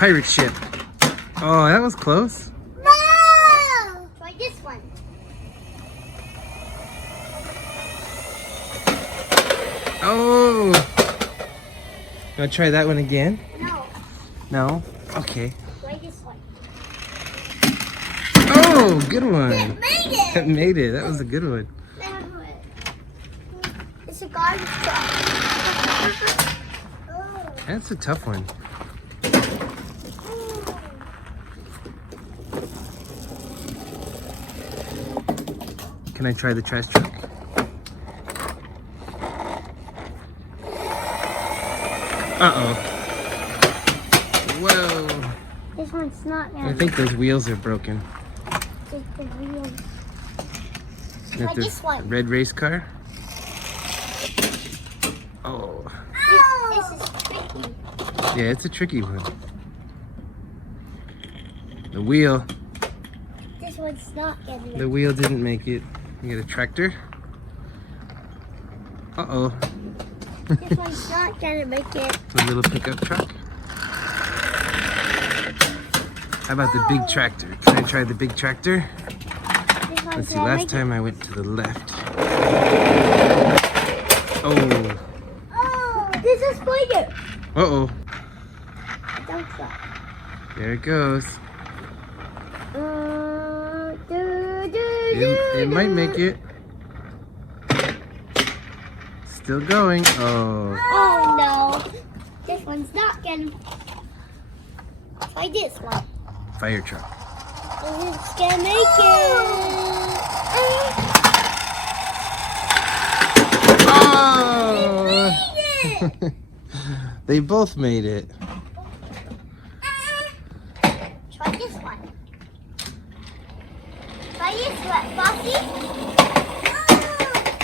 pirate ship. Oh, that was close. No! Try this one. Oh! You want to try that one again? No. No? Okay. Try this one. Oh, good one. It made it! That made it. That was a good one. It's a garbage truck. That's a tough one. Can I try the trash truck? Uh-oh. Whoa. This one's not I think those wheels are broken. just the wheels. Is that this one. red race car? Oh. This is tricky. Yeah, it's a tricky one. The wheel. This one's not getting The it. wheel didn't make it. You get a tractor. Uh-oh. This one's not gonna make it. The little pickup truck. How about the big tractor? Can I try the big tractor? This one's Let's see, gonna last make time I went to the left. Oh. it. Oh, this is spider. Uh-oh. Don't stop. There it goes. It might make it. Still going. Oh. Oh no. This one's not gonna. Try this one. Fire truck. It's gonna make it. Oh! They both made it. Try this one. Try this one, Bossy.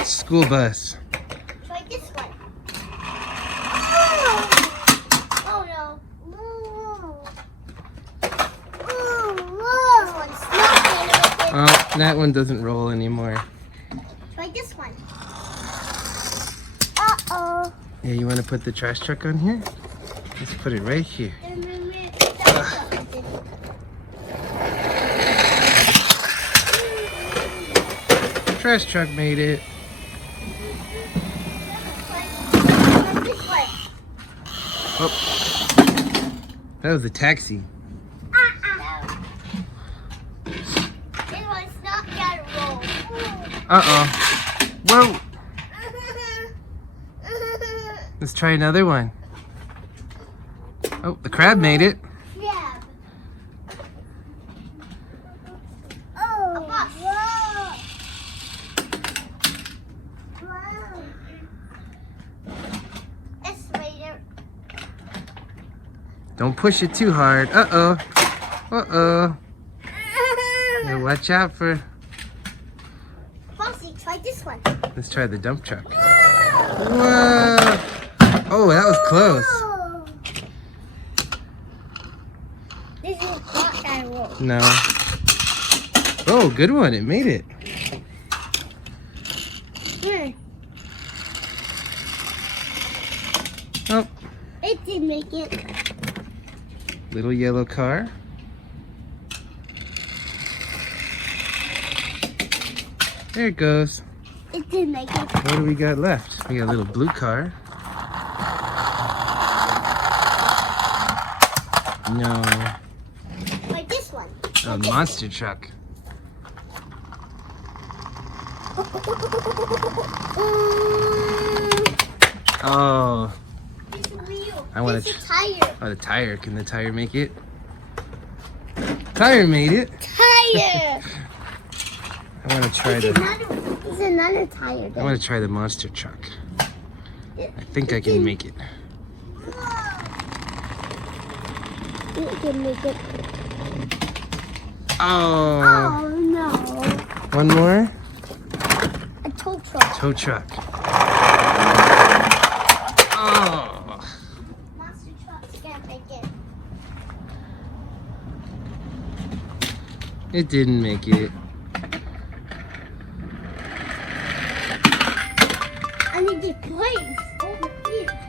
School bus. Try this one. Oh no. This one's not gonna make it. Oh, that one doesn't roll anymore. Try this one. Uh-oh. Yeah, you want to put the trash truck on here? Let's put it right here. Trash truck made it. Oh, that was a taxi. This one's not gonna roll. Uh-oh. Whoa. Let's try another one. Oh, the crab made it. Yeah. Oh, wow. Excavator. Don't push it too hard. Uh-oh. Uh-oh. Yeah, watch out for... Bossy, try this one. Let's try the dump truck. Whoa. Oh, that was close. This is not gonna roll. No. Oh, good one. It made it. Oh, It did make it. little yellow car. There it goes. It did make it. What do we got left? We got a little blue car. No. Like this one. A monster truck. Oh, It's a wheel. I want It's to. a tire. Oh, the tire. Can the tire make it? Tire made it. Tire. I want to try It's another tire. I want to try the monster truck. I think I can make it. It can make it. Oh. Oh no. One more. A tow truck. Tow truck. Oh. Monster truck's gonna make it. It didn't make it. I need the plates over here.